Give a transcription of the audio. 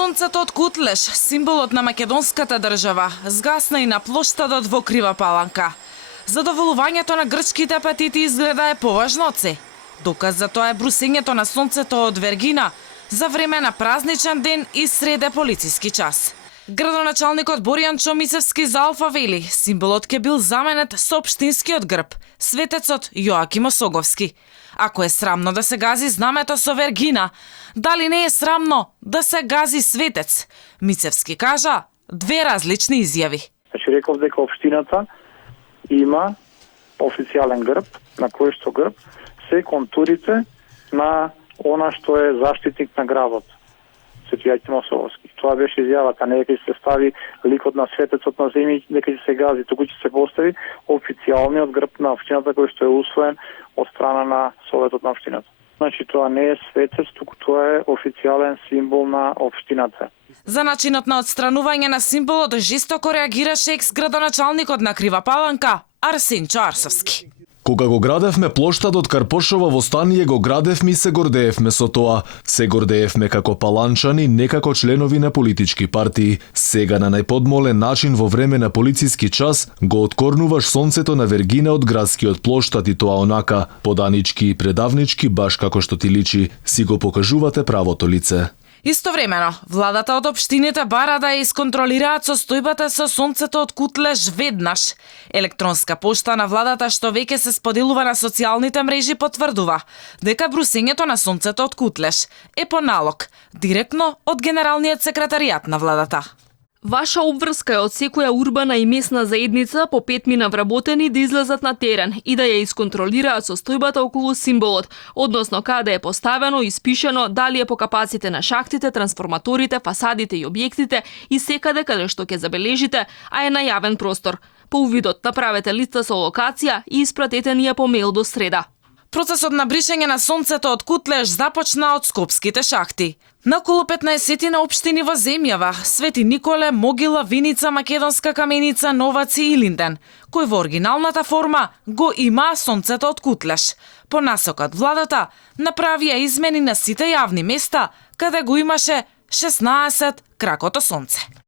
Сонцето од Кутлеш, символот на македонската држава, згасна и на плоштадот во Крива Паланка. Задоволувањето на грчките апатити изгледа е поважно од се. Доказ за тоа е брусењето на сонцето од Вергина за време на празничен ден и среде полициски час. Градоначалникот Боријан Чомицевски за Алфа вели, символот ќе бил заменет со општинскиот грб, светецот Јоаким Осоговски. Ако е срамно да се гази знамето со Вергина, дали не е срамно да се гази светец? Мицевски кажа две различни изјави. Значи реков дека општината има официјален грб, на кој што грб се контурите на она што е заштитник на градот, Свети Јоаким Осоговски. Тоа беше изјавата, не дека ќе се стави ликот на светецот на земја, дека ќе се гази, туку ќе се постави официјалниот грб на општината кој што е усвоен од страна на Советот на општината. Значи тоа не е светец, туку тоа е официјален символ на општината. За начинот на отстранување на символот жестоко реагираше екс-градоначалникот на Крива Паланка, Арсенчо Арсовски. Кога го градевме плоштадот Карпошова во Станије, го градевме и се гордеевме со тоа. Се гордеевме како паланчани, не како членови на политички партии. Сега на најподмолен начин во време на полициски час го откорнуваш сонцето на Вергина од градскиот плоштад и тоа онака, поданички и предавнички, баш како што ти личи, си го покажувате правото лице. Истовремено, владата од општините бара да ја исконтролираат состојбата со сонцето од Кутлеш веднаш. Електронска пошта на владата што веќе се споделува на социјалните мрежи потврдува дека брусењето на сонцето од Кутлеш е по налог, директно од Генералниот секретаријат на владата. Ваша обврска е од секоја урбана и месна заедница по 5 мина вработени да излезат на терен и да ја исконтролираат состојбата околу символот, односно каде е поставено, испишено, дали е по капаците на шахтите, трансформаторите, фасадите и објектите и секаде каде што ќе забележите, а е на јавен простор. По увидот направете листа со локација и испратете ни ја по мејл до среда. Процесот на бришење на сонцето од Кутлеш започна од скопските шахти. На околу 15 на општини во земјава, Свети Николе, Могила, Виница, Македонска каменица, Новац и Илинден, кој во оригиналната форма го има сонцето од Кутлеш. По насокот владата направија измени на сите јавни места, каде го имаше 16 кракото сонце.